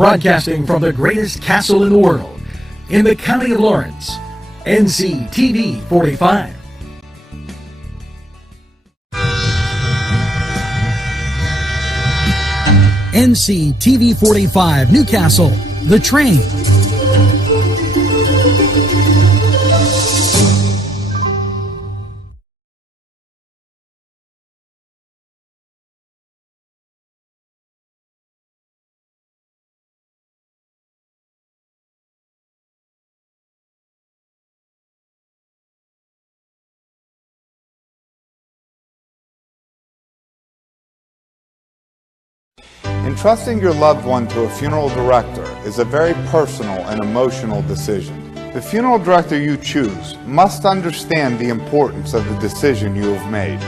broadcasting from the greatest castle in the world, in the county of Lawrence, Nctv45. Nctv45 Newcastle, The Train. Entrusting your loved one to a funeral director is a very personal and emotional decision. The funeral director you choose must understand the importance of the decision you have made.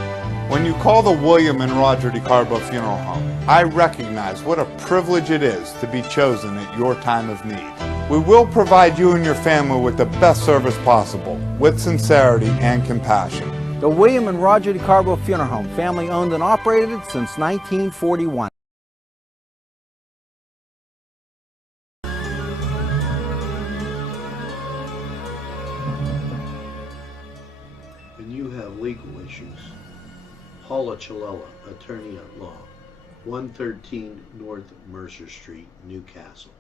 When you call the William and Roger DeCarbo Funeral Home, I recognize what a privilege it is to be chosen at your time of need. We will provide you and your family with the best service possible, with sincerity and compassion. The William and Roger DeCarbo Funeral Home, family owned and operated since 1941. You have legal issues. Paula Chalella, attorney at law, 113 North Mercer Street, Newcastle.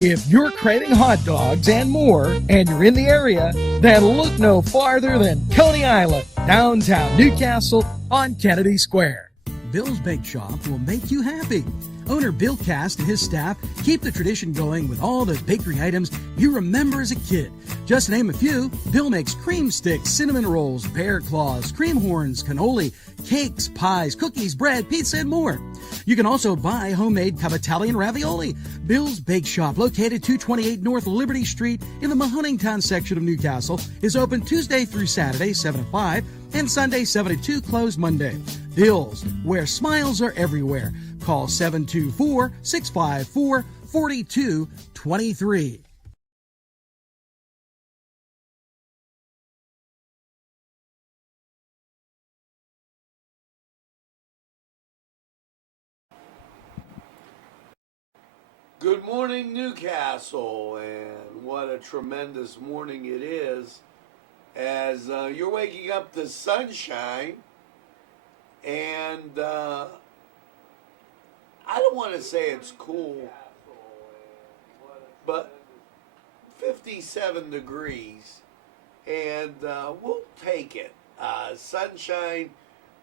If you're craving hot dogs and more, and you're in the area, then look no farther than Coney Island, downtown Newcastle on Kennedy Square. Bill's Bake Shop will make you happy. Owner Bill Cast and his staff keep the tradition going with all the bakery items you remember as a kid. Just to name a few, Bill makes cream sticks, cinnamon rolls, bear claws, cream horns, cannoli, cakes, pies, cookies, bread, pizza, and more. You can also buy homemade Cavatelli and ravioli. Bill's Bake Shop, located 228 North Liberty Street in the Mahoningtown section of Newcastle, is open Tuesday through Saturday, 7 to 5, and Sunday, 7 to 2, closed Monday. Bill's, where smiles are everywhere. Call 724-654-4223. Good morning, Newcastle, and what a tremendous morning it is as you're waking up to sunshine, and I don't want to say it's cool, but 57 degrees, and we'll take it. Sunshine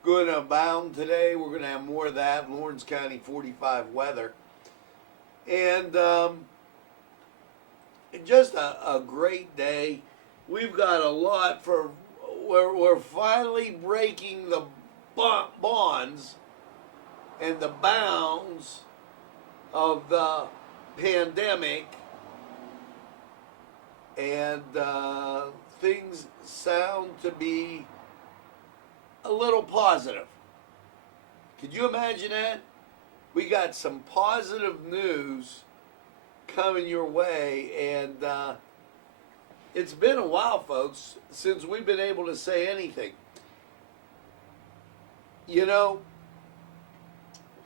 going to abound today. We're going to have more of that. Lawrence County 45 weather. And just a great day. We've got a lot for, we're finally breaking the bonds and the bounds of the pandemic, and things sound to be a little positive. Could you imagine that? We got some positive news coming your way, and it's been a while, folks, since we've been able to say anything. You know,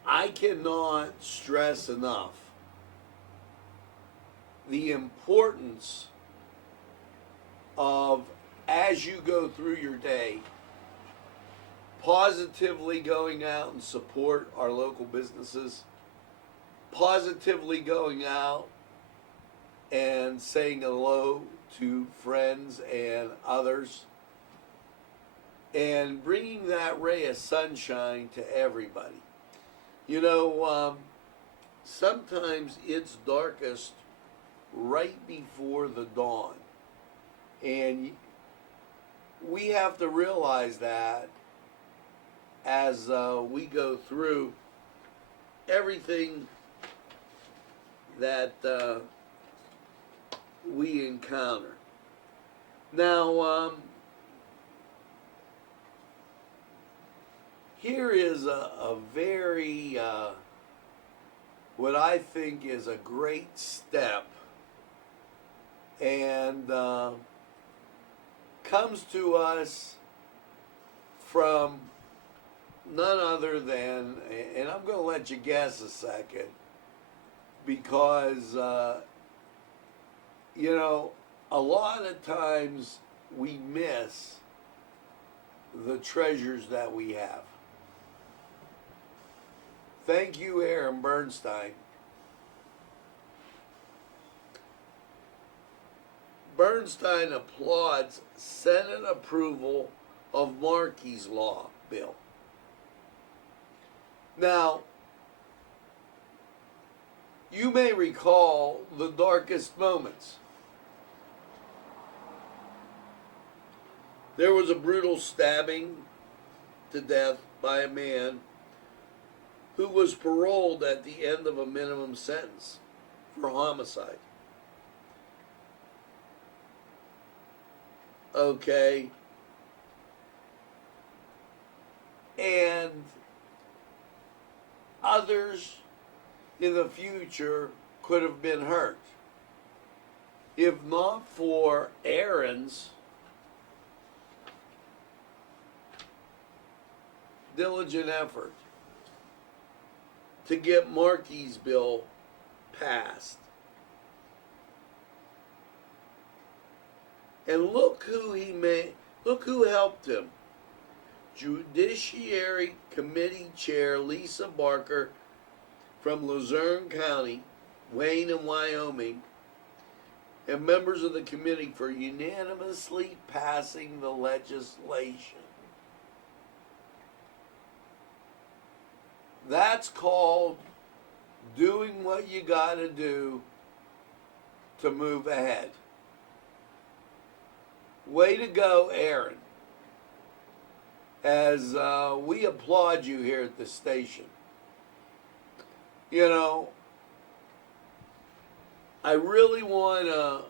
I cannot stress enough the importance of, as you go through your day, positively going out and support our local businesses, positively going out and saying hello to friends and others, and bringing that ray of sunshine to everybody. You know, sometimes it's darkest right before the dawn, and we have to realize that as we go through everything that we encounter. Now, here is a very, what I think is a great step, and comes to us from none other than, and I'm going to let you guess a second, because, you know, a lot of times we miss the treasures that we have. Thank you, Aaron Bernstein. Bernstein applauds Senate approval of Markey's law bill. Now, you may recall the darkest moments. There was a brutal stabbing to death by a man who was paroled at the end of a minimum sentence for homicide. Okay. And others in the future could have been hurt if not for Aaron's diligent effort to get Markey's bill passed. And look who helped him. Judiciary Committee Chair Lisa Barker from Luzerne County, Wayne and Wyoming, and members of the committee for unanimously passing the legislation. That's called doing what you gotta do to move ahead. Way to go, Aaron. As we applaud you here at the station. You know, I really want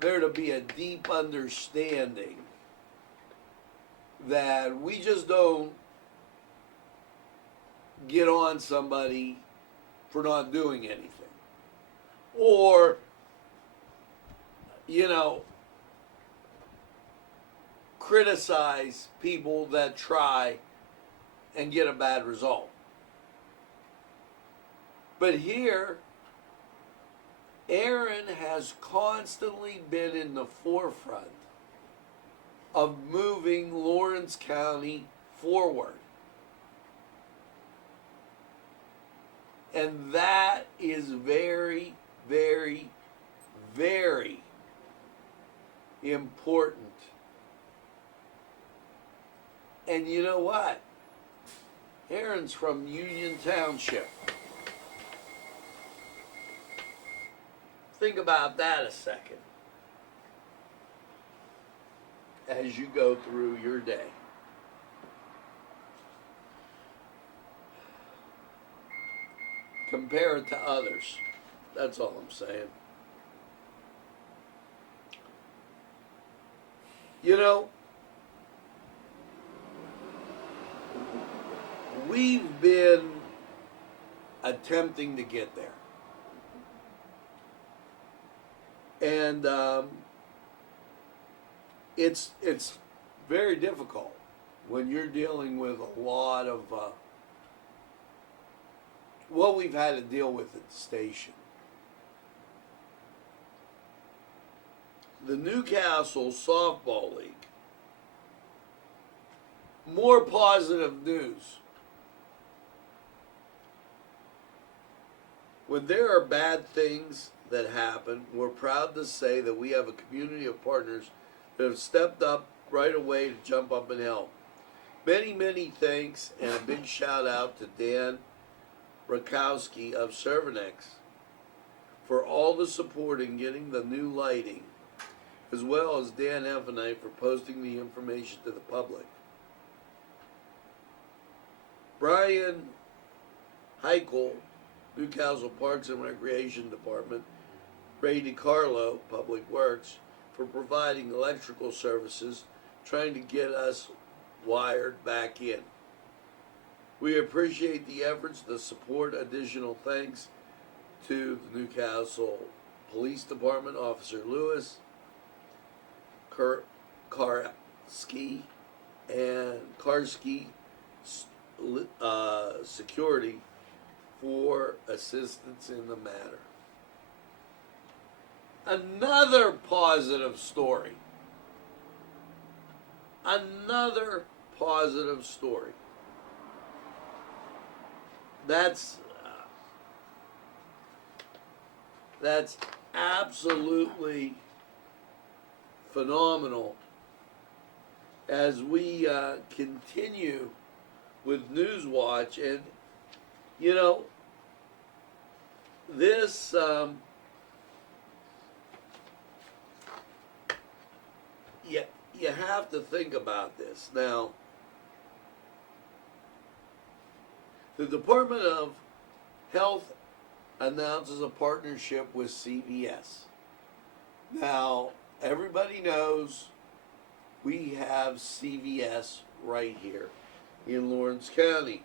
there to be a deep understanding that we just don't get on somebody for not doing anything. Or, you know, criticize people that try and get a bad result. But here, Aaron has constantly been in the forefront of moving Lawrence County forward. And that is very, very, very important. And you know what? Aaron's from Union Township. Think about that a second as you go through your day. Compare it to others. That's all I'm saying. You know, we've been attempting to get there. And it's very difficult when you're dealing with a lot of what we've had to deal with at the station. The Newcastle Softball League. More positive news. When there are bad things that happen, we're proud to say that we have a community of partners that have stepped up right away to jump up and help. Many, many thanks and a big shout out to Dan Rakowski of Cervinex for all the support in getting the new lighting, as well as Dan Evanite for posting the information to the public. Brian Heichel, Newcastle Parks and Recreation Department, Ray DiCarlo, Public Works, for providing electrical services, trying to get us wired back in. We appreciate the efforts to support. Additional thanks to the Newcastle Police Department, Officer Lewis, Karski, security for assistance in the matter. Another positive story. Another positive story. That's absolutely phenomenal as we continue with Newswatch. And you know, this you have to think about this. Now, the Department of Health announces a partnership with CVS. Now, everybody knows we have CVS right here in Lawrence County.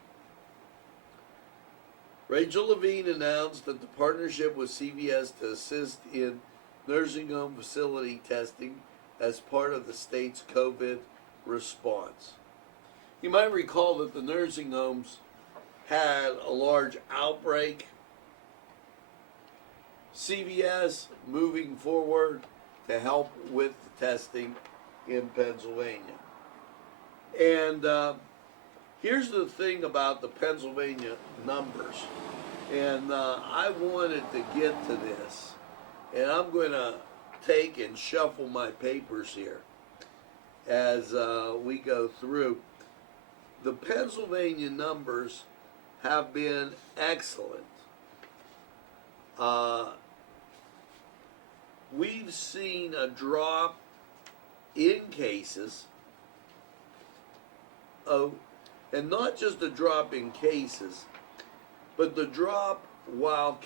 Rachel Levine announced that the partnership with CVS to assist in nursing home facility testing as part of the state's COVID response. You might recall that the nursing homes had a large outbreak. CVS moving forward to help with the testing in Pennsylvania. And here's the thing about the Pennsylvania numbers. And I wanted to get to this. And I'm going to take and shuffle my papers here as we go through. The Pennsylvania numbers have been excellent. We've seen a drop in cases, and not just a drop in cases, but the drop while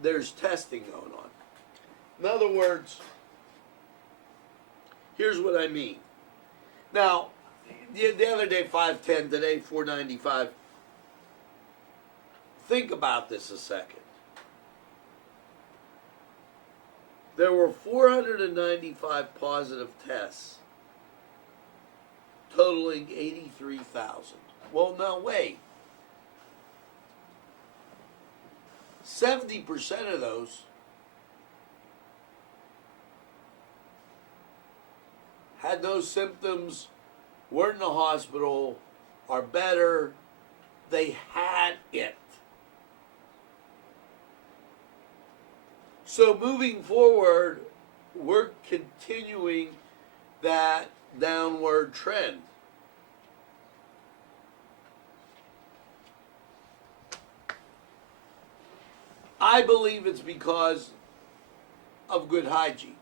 there's testing going on. In other words, here's what I mean. Now, the other day 510, today 495. Think about this a second. There were 495 positive tests, totaling 83,000. Well, now wait. 70% of those had no symptoms, weren't in the hospital, are better, they had it. So moving forward, we're continuing that downward trend. I believe it's because of good hygiene.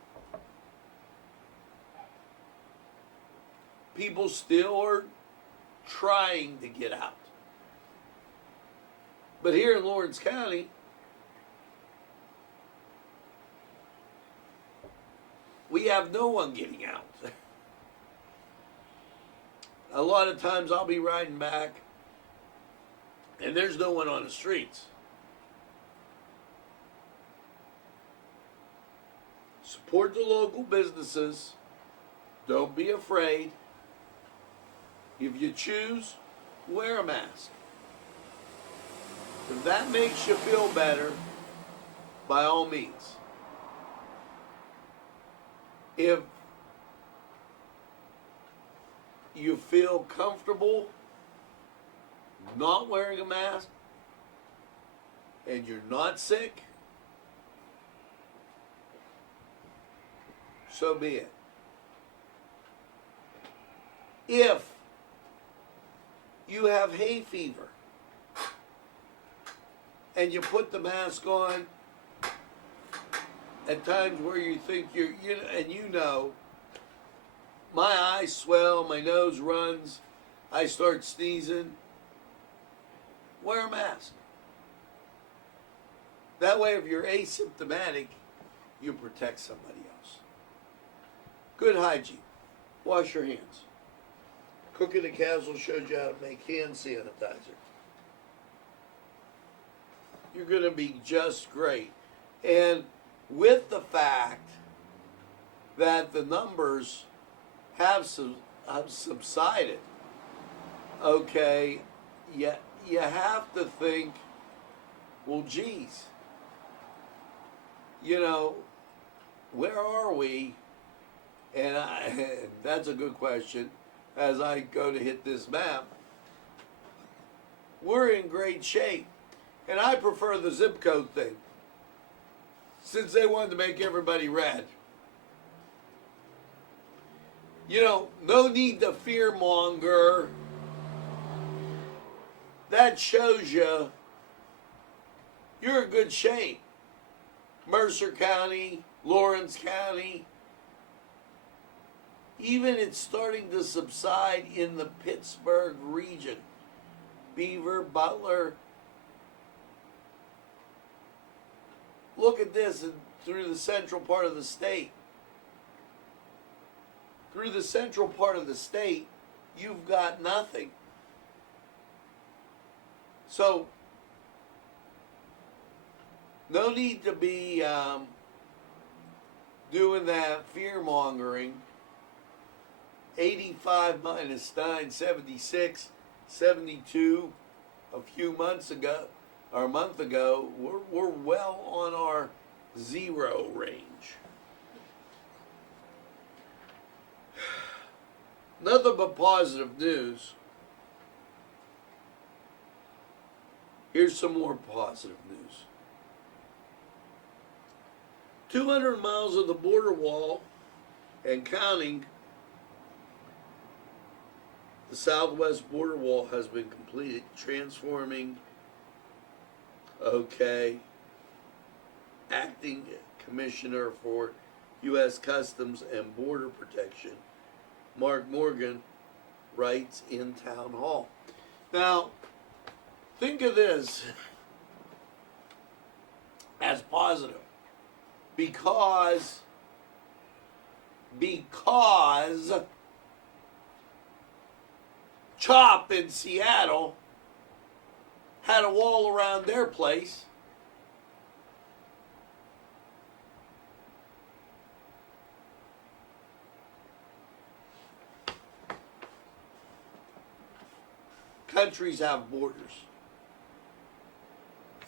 People still are trying to get out. But here in Lawrence County, we have no one getting out. A lot of times I'll be riding back and there's no one on the streets. Support the local businesses. Don't be afraid. If you choose, wear a mask. If that makes you feel better, by all means. If you feel comfortable not wearing a mask and you're not sick, so be it. If you have hay fever and you put the mask on at times where you think my eyes swell, my nose runs, I start sneezing, wear a mask. That way, if you're asymptomatic, you protect somebody else. Good hygiene. Wash your hands. Cooking the Castle showed you how to make hand sanitizer. You're going to be just great. And with the fact that the numbers have subsided, okay, you have to think, well, geez, you know, where are we? And that's a good question. As I go to hit this map, we're in great shape. And I prefer the zip code thing, since they wanted to make everybody red. You know, no need to fearmonger. That shows you you're in good shape. Mercer County, Lawrence County, even it's starting to subside in the Pittsburgh region. Beaver, Butler. Look at this through the central part of the state. Through the central part of the state, you've got nothing. So, no need to be doing that fear-mongering. 85 minus 9, 76, 72 a few months ago, or a month ago, we're well on our zero range. Nothing but positive news. Here's some more positive news. 200 miles of the border wall and counting, the southwest border wall has been completed, transforming, acting Commissioner for U.S. Customs and Border Protection, Mark Morgan, writes in Town Hall. Now, think of this as positive, because CHOP in Seattle had a wall around their place. Countries have borders.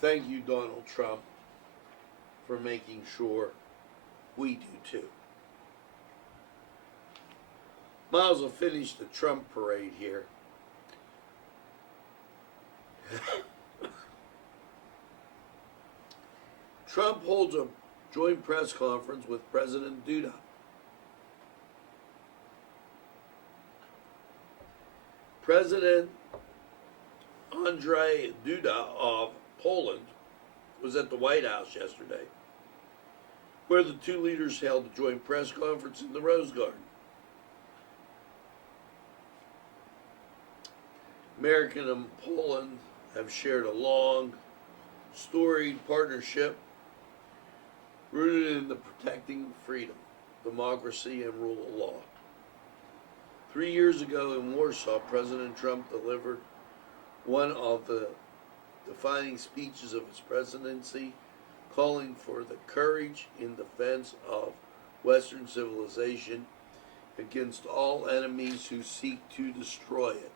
Thank you, Donald Trump, for making sure we do too. Miles will finish the Trump parade here. Trump holds a joint press conference with President Duda. President Andrzej Duda of Poland was at the White House yesterday, where the two leaders held a joint press conference in the Rose Garden. America and Poland have shared a long, storied partnership rooted in the protecting freedom, democracy, and rule of law. 3 years ago in Warsaw, President Trump delivered one of the defining speeches of his presidency, calling for the courage in defense of Western civilization against all enemies who seek to destroy it.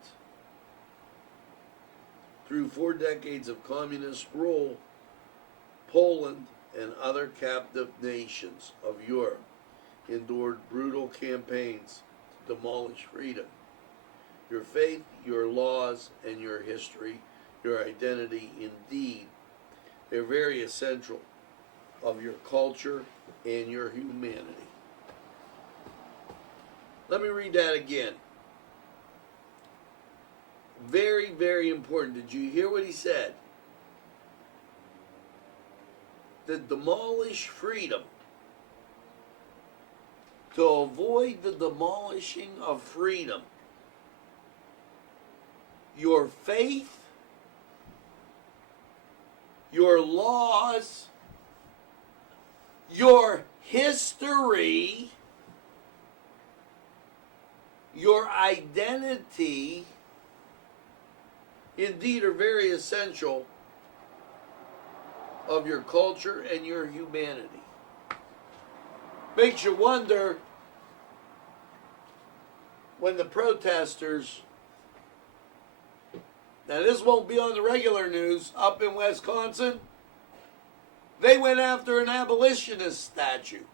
Through 4 decades of communist rule, Poland and other captive nations of Europe endured brutal campaigns to demolish freedom. Your faith, your laws, and your history, your identity, indeed, they're very essential of your culture and your humanity. Let me read that again. Very, very important. Did you hear what he said? To demolish freedom, to avoid the demolishing of freedom, your faith, your laws, your history, your identity, indeed are very essential of your culture and your humanity. Makes you wonder when the protesters Now, this won't be on the regular news. Up in Wisconsin, they went after an abolitionist statue.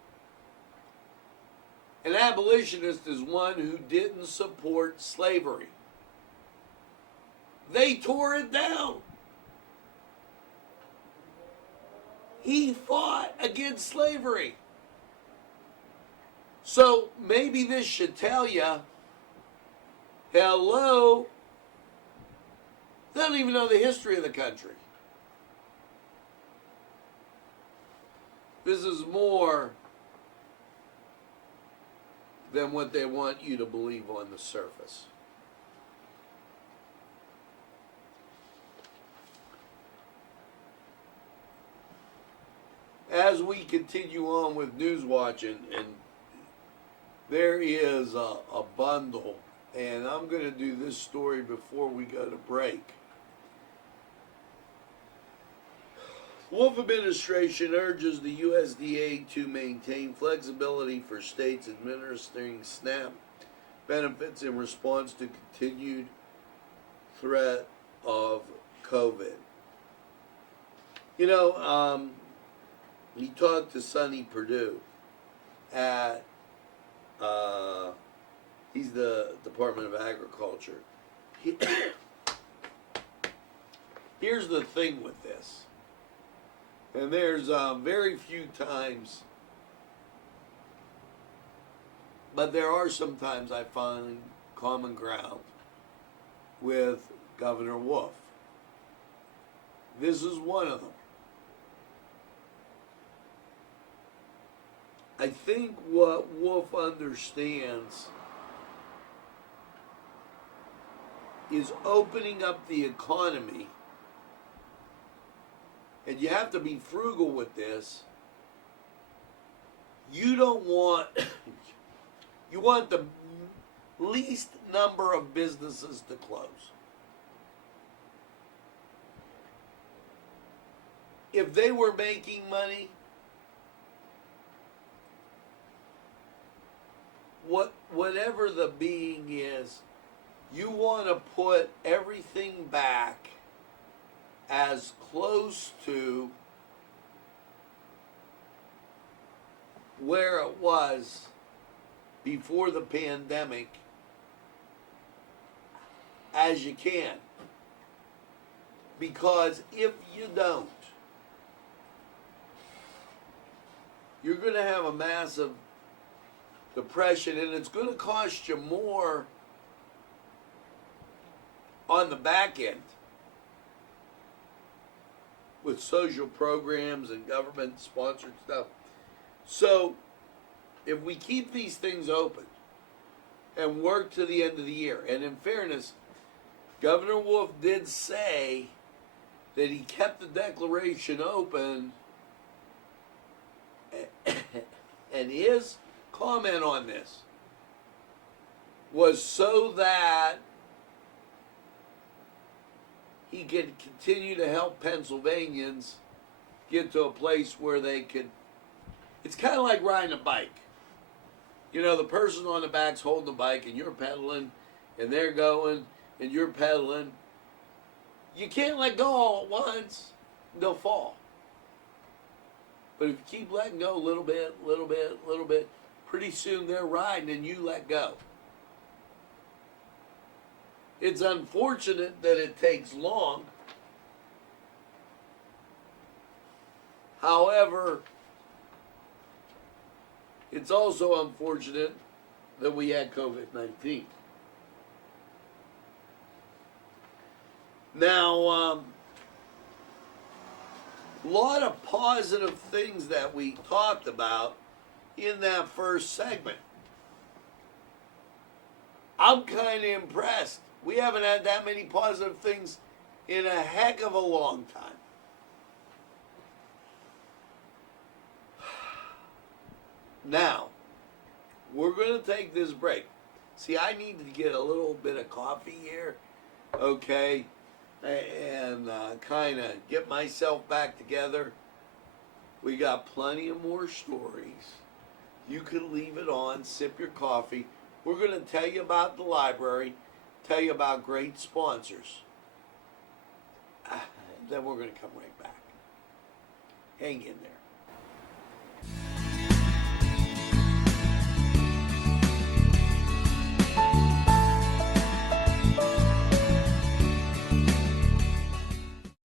An abolitionist is one who didn't support slavery. They tore it down. He fought against slavery. So maybe this should tell you, hello, they don't even know the history of the country. This is more than what they want you to believe on the surface. As we continue on with Newswatch, and there is a bundle, and I'm going to do this story before we go to break. Wolf administration urges the USDA to maintain flexibility for states administering SNAP benefits in response to continued threat of COVID. You know, he talked to Sonny Perdue at, he's the Department of Agriculture. Here's the thing with this. And there's very few times, but there are some times I find common ground with Governor Wolf. This is one of them. I think what Wolf understands is opening up the economy. And you have to be frugal with this. You don't want, you want the least number of businesses to close. If they were making money, whatever the being is, you want to put everything back as close to where it was before the pandemic as you can. Because if you don't, you're going to have a massive depression, and it's going to cost you more on the back end with social programs and government-sponsored stuff. So, if we keep these things open and work to the end of the year, and in fairness, Governor Wolf did say that he kept the declaration open, and his comment on this was so that he could continue to help Pennsylvanians get to a place where they could. It's kind of like riding a bike. You know, the person on the back's holding the bike and you're pedaling and they're going and you're pedaling. You can't let go all at once. They'll fall. But if you keep letting go a little bit, pretty soon they're riding and you let go. It's unfortunate that it takes long. However, it's also unfortunate that we had COVID-19. Now, a lot of positive things that we talked about in that first segment. I'm kind of impressed. We haven't had that many positive things in a heck of a long time. Now, we're going to take this break. See, I need to get a little bit of coffee here, okay, and kind of get myself back together. We got plenty of more stories. You can leave it on, sip your coffee. We're going to tell you about the library, tell you about great sponsors. then we're going to come right back. Hang in there.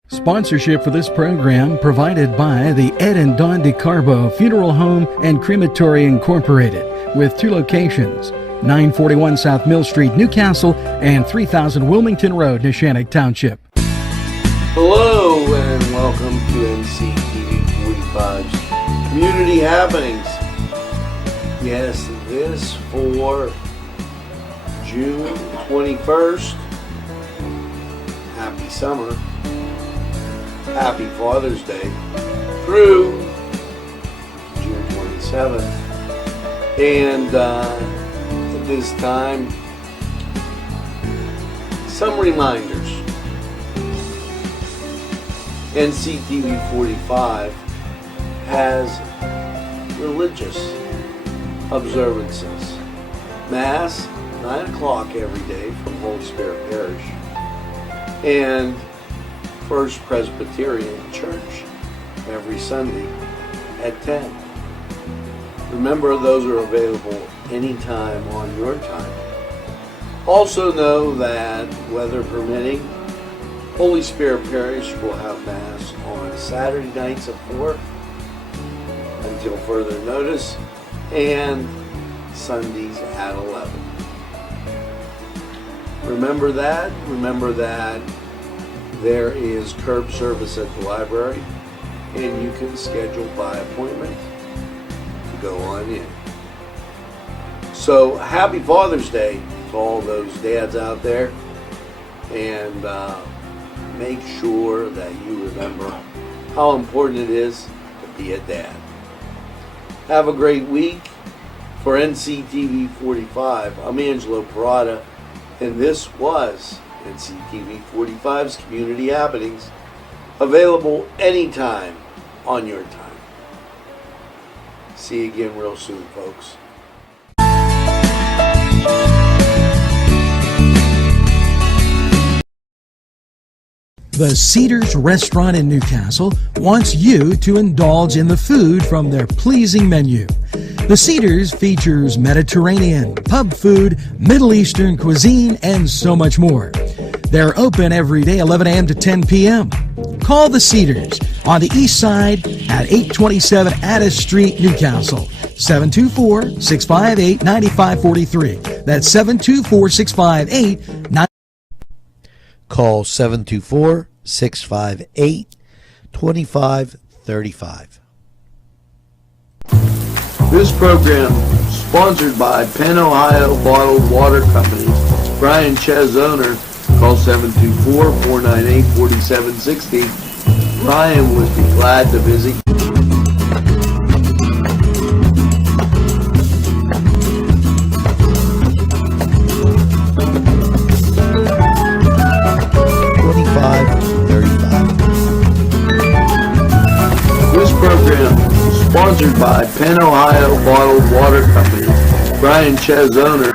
Sponsorship for this program provided by the Ed and Dawn DeCarbo Funeral Home and Crematory Incorporated, with 2 locations, 941 South Mill Street, Newcastle, and 3000 Wilmington Road, Neshannock Township. Hello and welcome to Nctv45's Community Happenings. Yes, this for June 21st. Happy summer. Happy Father's Day through June 27th. And at this time, some reminders. Nctv45 has religious observances. Mass, 9 o'clock every day from Holy Spirit Parish. And First Presbyterian Church every Sunday at 10. Remember, those are available anytime on your time. Also know that, weather permitting, Holy Spirit Parish will have Mass on Saturday nights at 4 until further notice, and Sundays at 11. Remember that. There is curb service at the library, and you can schedule by appointment to go on in. So, happy Father's Day to all those dads out there, and make sure that you remember how important it is to be a dad. Have a great week. For Nctv45, I'm Angelo Perrotta, and this was Nctv45's Community Happenings, available anytime on your time. See you again real soon, folks. The Cedars Restaurant in Newcastle wants you to indulge in the food from their pleasing menu. The Cedars features Mediterranean, pub food, Middle Eastern cuisine, and so much more. They're open every day, 11 a.m. to 10 p.m. Call the Cedars on the east side at 827 Addis Street, Newcastle. 724-658-9543. That's 724-658-9543. Call 724-658-2535. This program is sponsored by Penn Ohio Bottled Water Company. Brian Ches, owner. Call 724-498-4760. Brian would be glad to visit. This program is sponsored by Penn Ohio Bottled Water Company. Brian Ches, owner.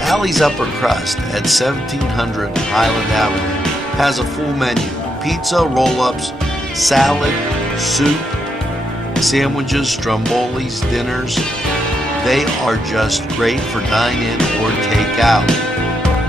Allie's Upper Crust at 1700 Highland Avenue has a full menu: pizza, roll-ups, salad, soup, sandwiches, strombolis, dinners. They are just great for dine-in or take-out.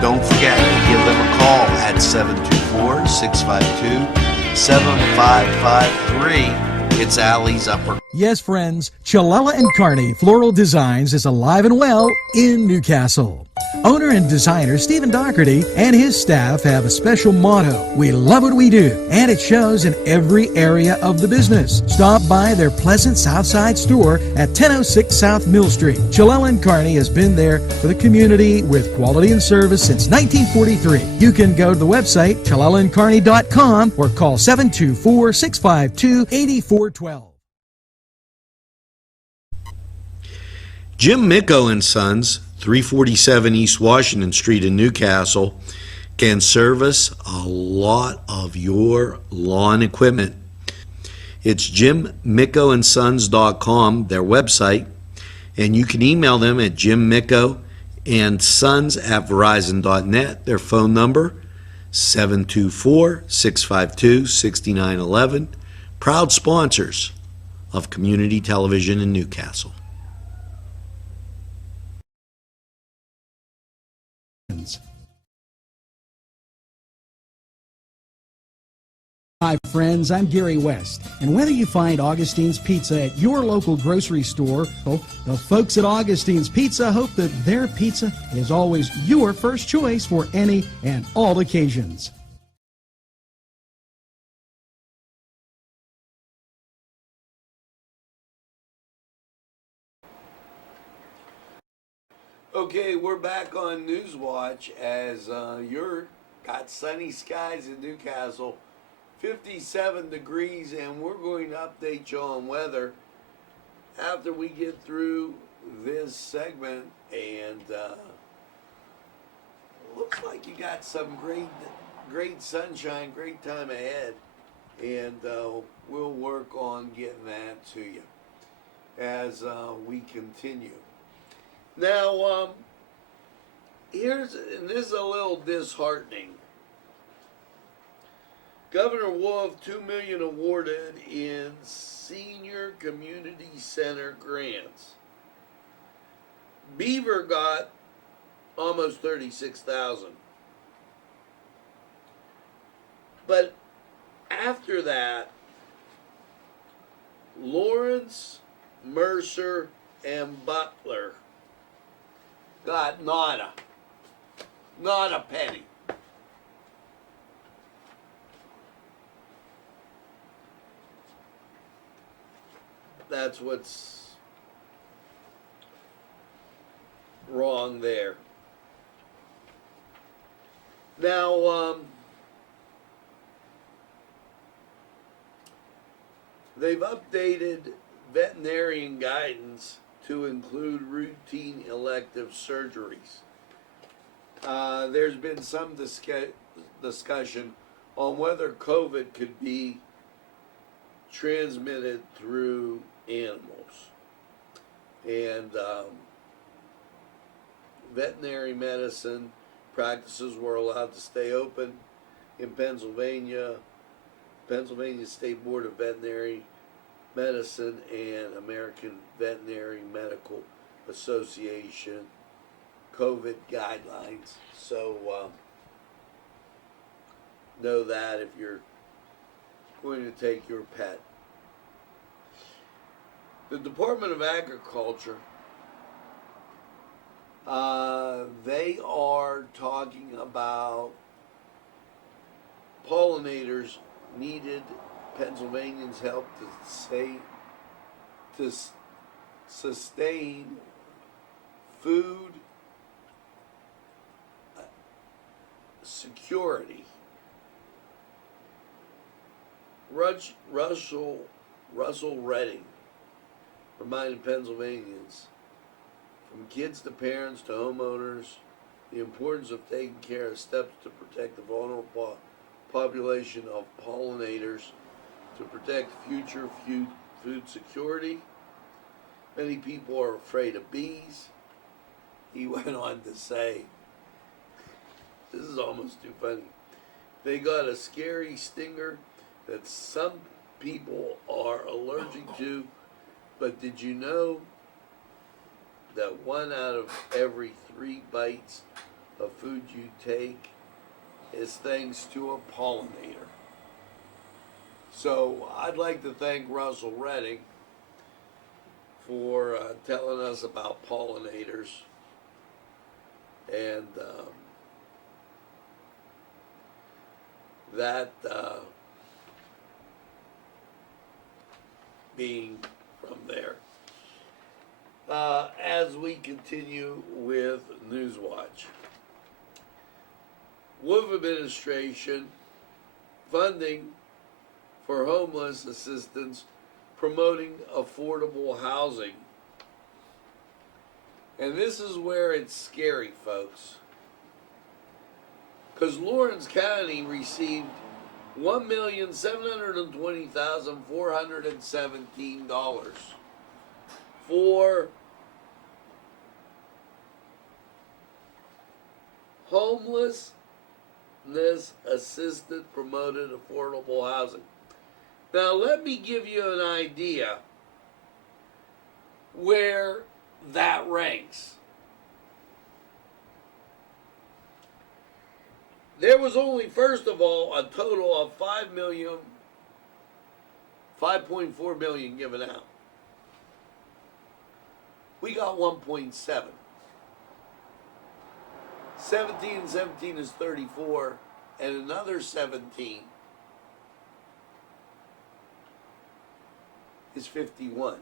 Don't forget to give them a call at 724-652-7553. It's Allie's Upper. Yes, friends, Chilella & Carney Floral Designs is alive and well in Newcastle. Owner and designer Stephen Doherty and his staff have a special motto: we love what we do, and it shows in every area of the business. Stop by their pleasant Southside store at 1006 South Mill Street. Chilella & Carney has been there for the community with quality and service since 1943. You can go to the website chilellaandcarney.com or call 724-652-8412. Jim Micco and Sons, 347 East Washington Street in Newcastle, can service a lot of your lawn equipment. It's jimmiccoandsons.com, their website, and you can email them at jimmiccoandsons@verizon.net. Their phone number, 724-652-6911. Proud sponsors of community television in Newcastle. Hi friends, I'm Gary West, and whether you find Augustine's Pizza at your local grocery store, the folks at Augustine's Pizza hope that their pizza is always your first choice for any and all occasions. Okay, we're back on Newswatch as you're got sunny skies in Newcastle, 57 degrees, and we're going to update you on weather after we get through this segment. And looks like you got some great sunshine, great time ahead, and we'll work on getting that to you as we continue. Now, and this is a little disheartening. Governor Wolf, $2 million awarded in senior community center grants. Beaver got almost $36,000. But after that, Lawrence, Mercer, and Butler got not a penny. That's what's wrong there. Now, they've updated veterinarian guidance to include routine elective surgeries. There's been some discussion on whether COVID could be transmitted through animals. And veterinary medicine practices were allowed to stay open in Pennsylvania. Pennsylvania State Board of Veterinary Medicine and American Veterinary Medical Association COVID guidelines. So know that if you're going to take your pet. The Department of Agriculture, they are talking about pollinators needed Pennsylvanians' help to sustain food security. Russell Redding reminded Pennsylvanians, from kids to parents to homeowners, the importance of taking care of steps to protect the vulnerable population of pollinators to protect future food security. Many people are afraid of bees. He went on to say, this is almost too funny, they got a scary stinger that some people are allergic to, but did you know that 1 out of every 3 bites of food you take is thanks to a pollinator? So I'd like to thank Russell Redding for telling us about pollinators. And that being from there. As we continue with Newswatch. Wolf administration funding for homeless assistance, promoting affordable housing. And this is where it's scary, folks. Because Lawrence County received $1,720,417 for homelessness assisted promoted affordable housing. Now let me give you an idea where that ranks. There was only, first of all, a total of 5.4 million given out. We got 1.7. 17 and 17 is 34, and another 17 is 51.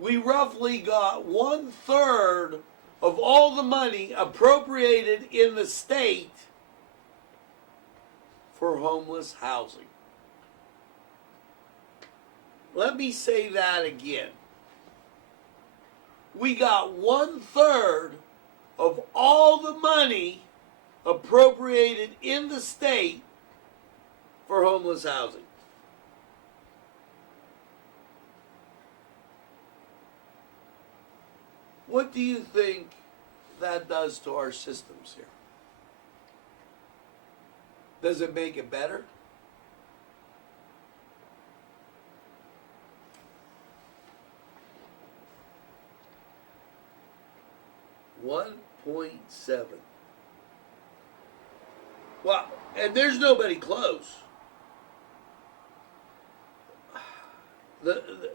We roughly got 1/3 of all the money appropriated in the state for homeless housing. Let me say that again. We got 1/3 of all the money appropriated in the state for homeless housing. What do you think that does to our systems here? Does it make it better? $1.7. Well, and there's nobody close. The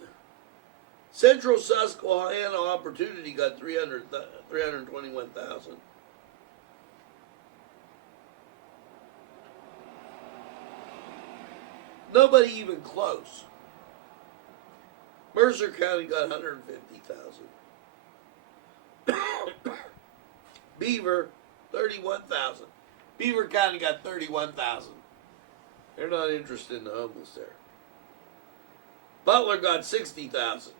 Central Susquehanna Opportunity got 321,000. Nobody even close. Mercer County got 150,000. Beaver, 31,000. Beaver County got 31,000. They're not interested in the homeless there. Butler got 60,000.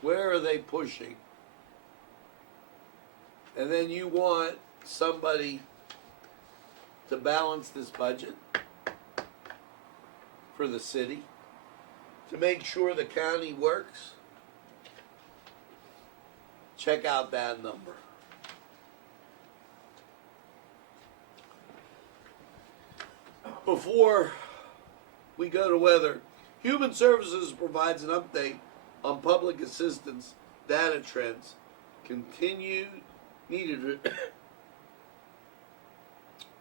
Where are they pushing? And then you want somebody to balance this budget for the city, to make sure the county works. Check out that number. Before we go to weather, Human Services provides an update on public assistance data trends. Needed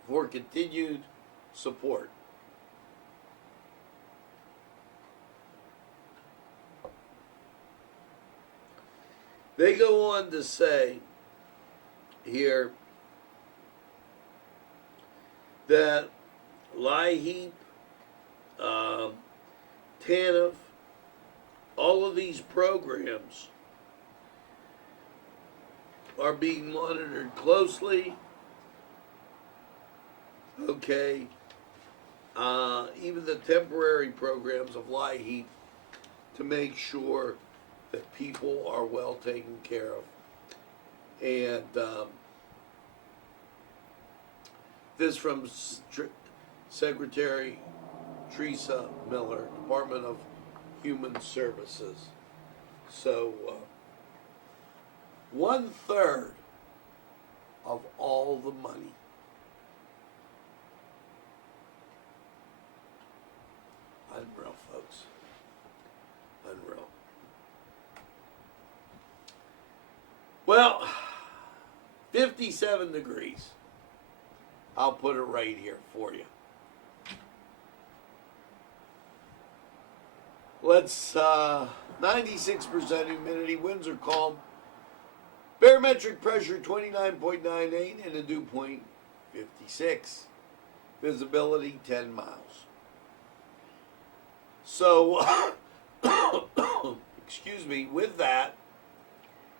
for continued support. They go on to say here that LIHEAP, TANF, all of these programs are being monitored closely. Okay. Even the temporary programs of LIHEAP, to make sure that people are well taken care of. And this from Secretary Teresa Miller, Department of Human Services. So 1/3 of all the money unreal, folks. Unreal. Well, 57 degrees. I'll put it right here for you. Let's 96% humidity, winds are calm. Barometric pressure 29.98 and a dew point 56. Visibility 10 miles. So, excuse me, with that,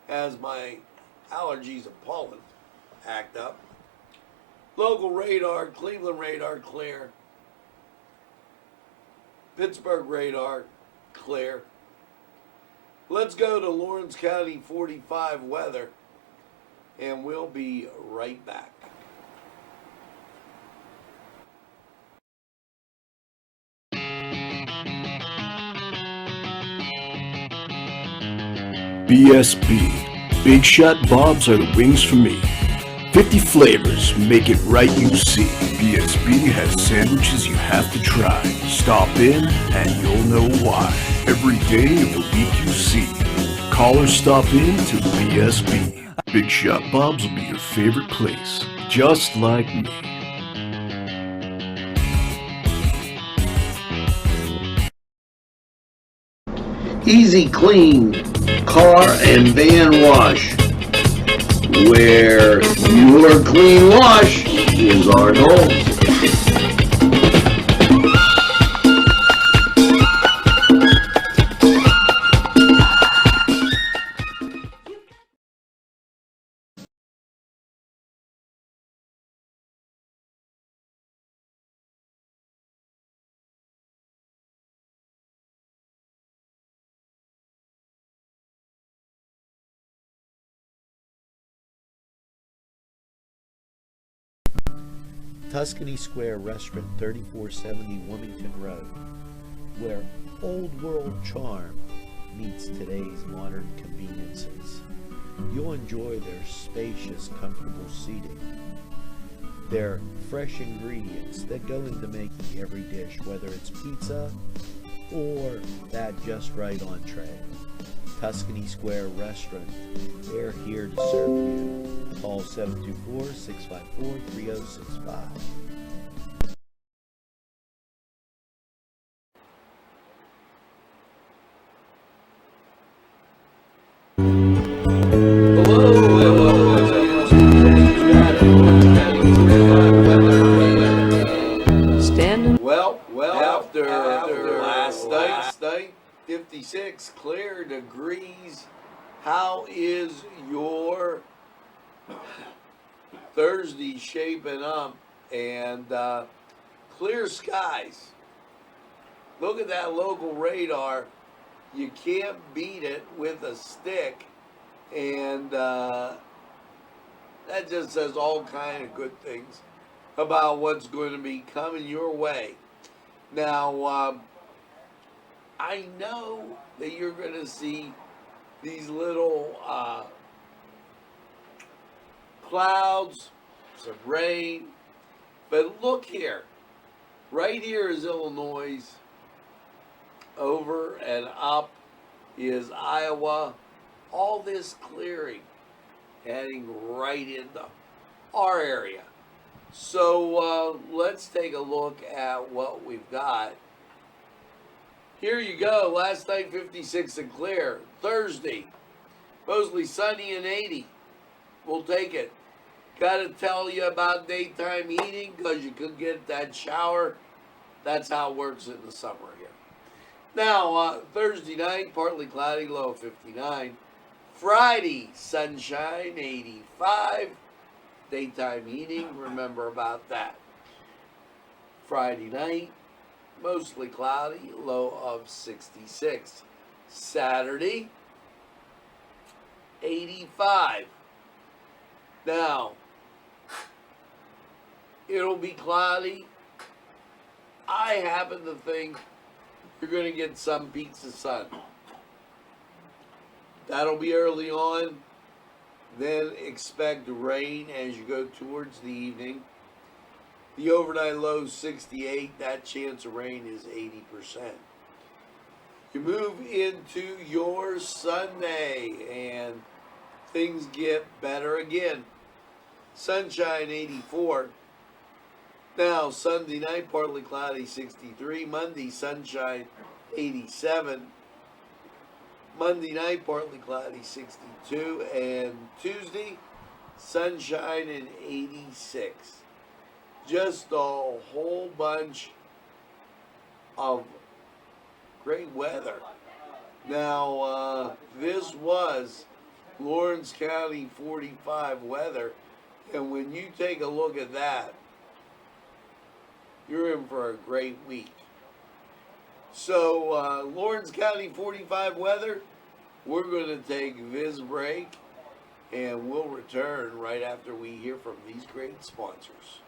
as my allergies of pollen act up, local radar, Cleveland radar clear, Pittsburgh radar clear. Let's go to Lawrence County 45 weather, and we'll be right back. BSB. Big Shot Bobs are the wings for me. 50 flavors, make it right, you see. BSB has sandwiches you have to try. Stop in and you'll know why. Every day of the week you see. Call or stop in to BSB. Big Shot Bobs will be your favorite place, just like me. Easy Clean Car and Van Wash, where your clean wash is our goal. Tuscany Square Restaurant, 3470 Wilmington Road, where old world charm meets today's modern conveniences. You'll enjoy their spacious, comfortable seating, their fresh ingredients that go into making every dish, whether it's pizza or that just right entree. Tuscany Square Restaurant, they're here to serve you. Call 724-654-3065. After last night, 56 clear degrees. How is your Thursday shaping up? And clear skies. Look at that local radar. You can't beat it with a stick. And that just says all kind of good things about what's going to be coming your way. Now, I know that you're going to see these little clouds, some rain, but look here. Right here is Illinois. Over and up is Iowa. All this clearing heading right into our area. So let's take a look at what we've got. Here you go. Last night 56 and clear. Thursday, mostly sunny and 80. We'll take it. Got to tell you about daytime heating because you could get that shower. That's how it works in the summer here. Now, Thursday night, partly cloudy, low of 59. Friday, sunshine, 85. Daytime heating, remember about that. Friday night, mostly cloudy, low of 66. Saturday, 85. Now, it'll be cloudy. I happen to think you're going to get some peaks of sun. That'll be early on. Then expect rain as you go towards the evening. The overnight low 68. That chance of rain is 80%. You move into your Sunday and things get better again. Sunshine 84. Now Sunday night partly cloudy 63. Monday sunshine 87. Monday night, partly cloudy, 62. And Tuesday, sunshine and 86. Just a whole bunch of great weather. Now, this was Lawrence County 45 weather, and when you take a look at that, you're in for a great week. So, Lawrence County 45 weather, we're going to take this break, and we'll return right after we hear from these great sponsors.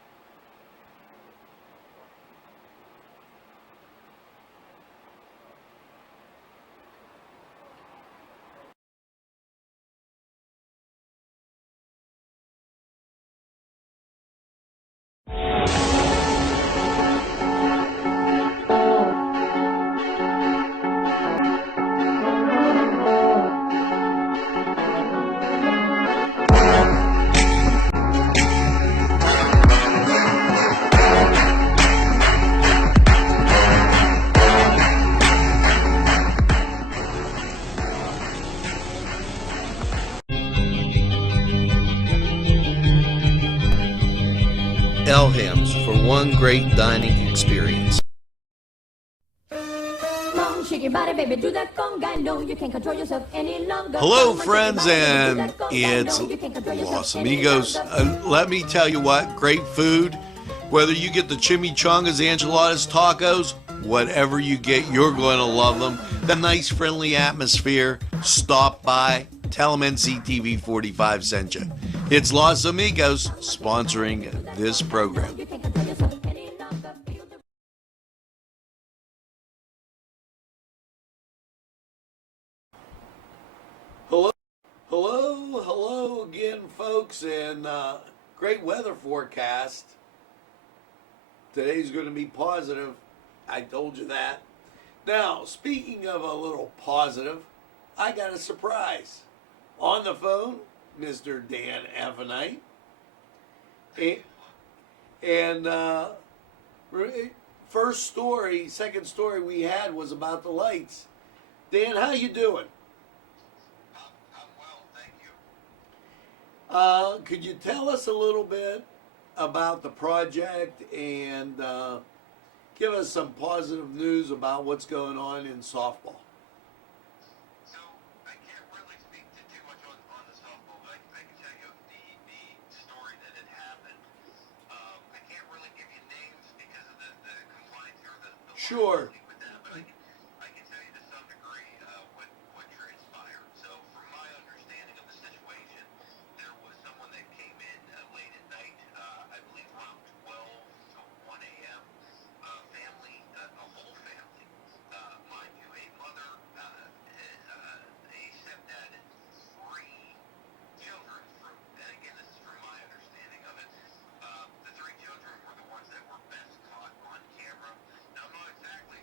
Elham's for one great dining experience. Hello, friends, and it's Los Amigos. Let me tell you what, great food. Whether you get the chimichangas, enchiladas, tacos, whatever you get, you're going to love them. The nice, friendly atmosphere. Stop by. Tell them Nctv45 sent you. It's Los Amigos sponsoring this program. Hello again, folks, and great weather forecast. Today's going to be positive. I told you that. Now, speaking of a little positive, I got a surprise. On the phone, Mr. Dan Avenite. And second story we had was about the lights. Dan, how you doing? I'm well, thank you. Could you tell us a little bit about the project and give us some positive news about what's going on in softball? So I can't really speak to too much on the softball, but I can tell you the story that had happened. I can't really give you names because of the compliance or the Sure. with that, but I can tell you to some degree what transpired. So from my understanding of the situation, there was someone that came in late at night, I believe around 12 to 1 a.m. Family, a whole family, mind you, a mother, a stepdad, and 3 children. And again, this is from my understanding of it. The 3 children were the ones that were best caught on camera. Now, I'm not exactly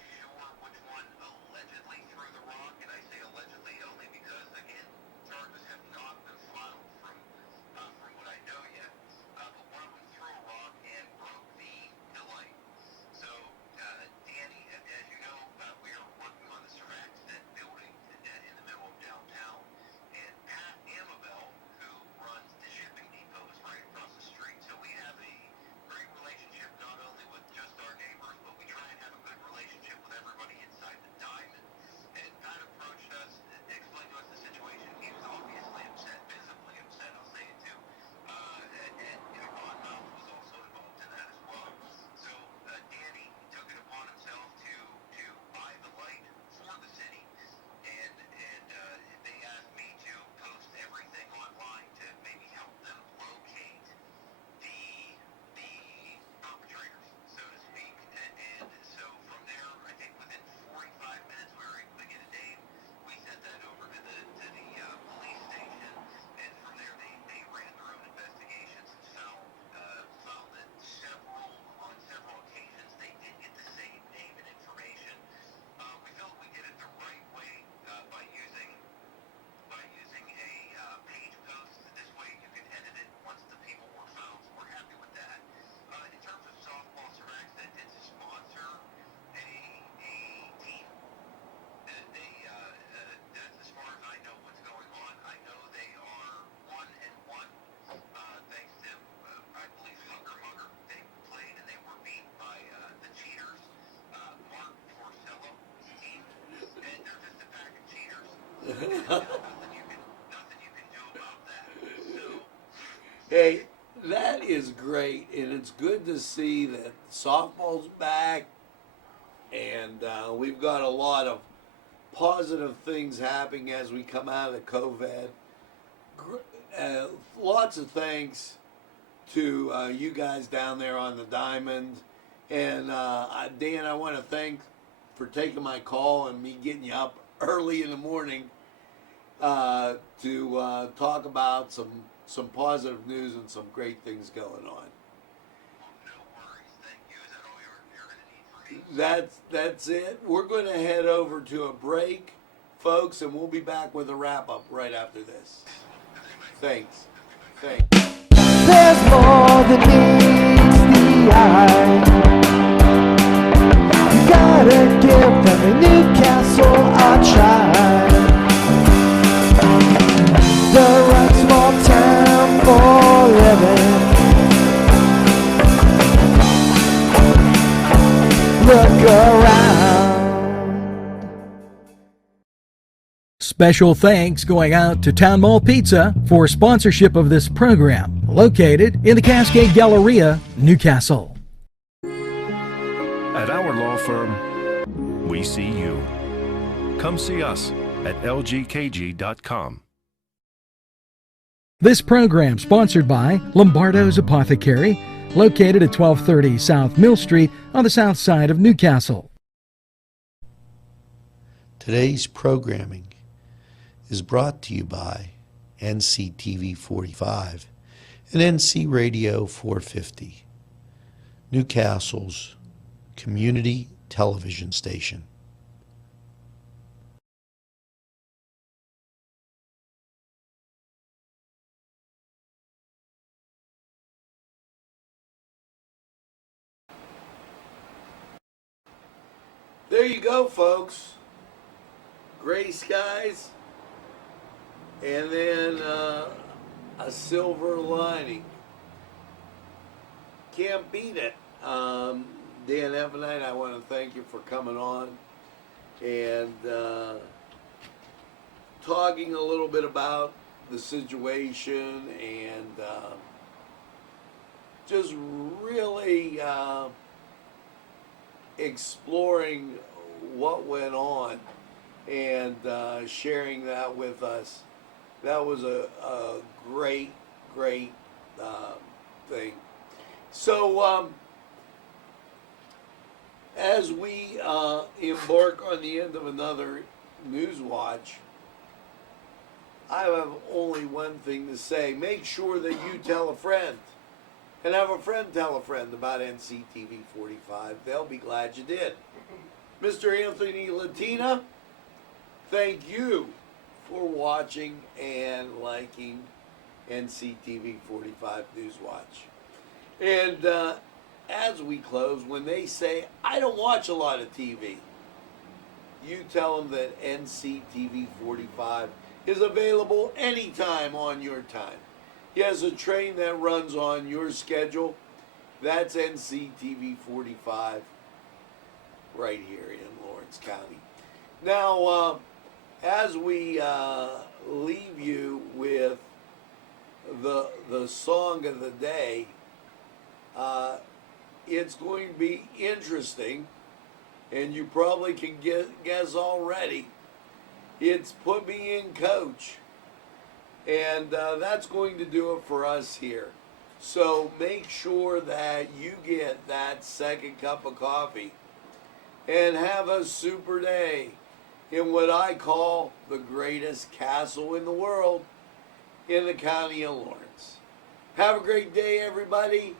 Nothing you can do about that. So, Hey, that is great, and it's good to see that softball's back, and we've got a lot of positive things happening as we come out of COVID. Lots of thanks to you guys down there on the diamond, and Dan, I want to thank for taking my call and me getting you up early in the morning to talk about some positive news and some great things going on. no worries. Thank you. Is that all you're going to need for me? That's it. We're going to head over to a break, folks, and we'll be back with a wrap-up right after this. Thanks. There's more than meets the eye. You gotta give them a Newcastle a try. The right small town for living. Look around. Special thanks going out to Town Mall Pizza for sponsorship of this program, located in the Cascade Galleria, Newcastle. At our law firm, we see you. Come see us at lgkg.com. This program sponsored by Lombardo's Apothecary, located at 1230 South Mill Street on the south side of Newcastle. Today's programming is brought to you by Nctv45 and NC Radio 450, Newcastle's community television station. There you go, folks. Gray skies, and then a silver lining. Can't beat it. Dan Evanite, I want to thank you for coming on and talking a little bit about the situation and just really exploring what went on and sharing that with us. That was a great thing. So as we embark on the end of another Newswatch, I have only one thing to say. Make sure that you tell a friend and have a friend tell a friend about Nctv45. They'll be glad you did. Mr. Anthony Latina, thank you for watching and liking Nctv45 Newswatch. And as we close, when they say, I don't watch a lot of TV, you tell them that Nctv45 is available anytime on your time. Yes, a train that runs on your schedule, that's Nctv45 right here in Lawrence County. Now, as we leave you with the song of the day, it's going to be interesting, and you probably can guess already. It's Put Me In, Coach. And that's going to do it for us here. So make sure that you get that second cup of coffee and have a super day in what I call the greatest castle in the world in the county of Lawrence. Have a great day, everybody.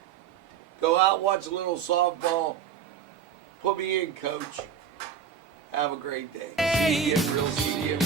Go out, watch a little softball. Put me in, Coach. Have a great day. See you real soon.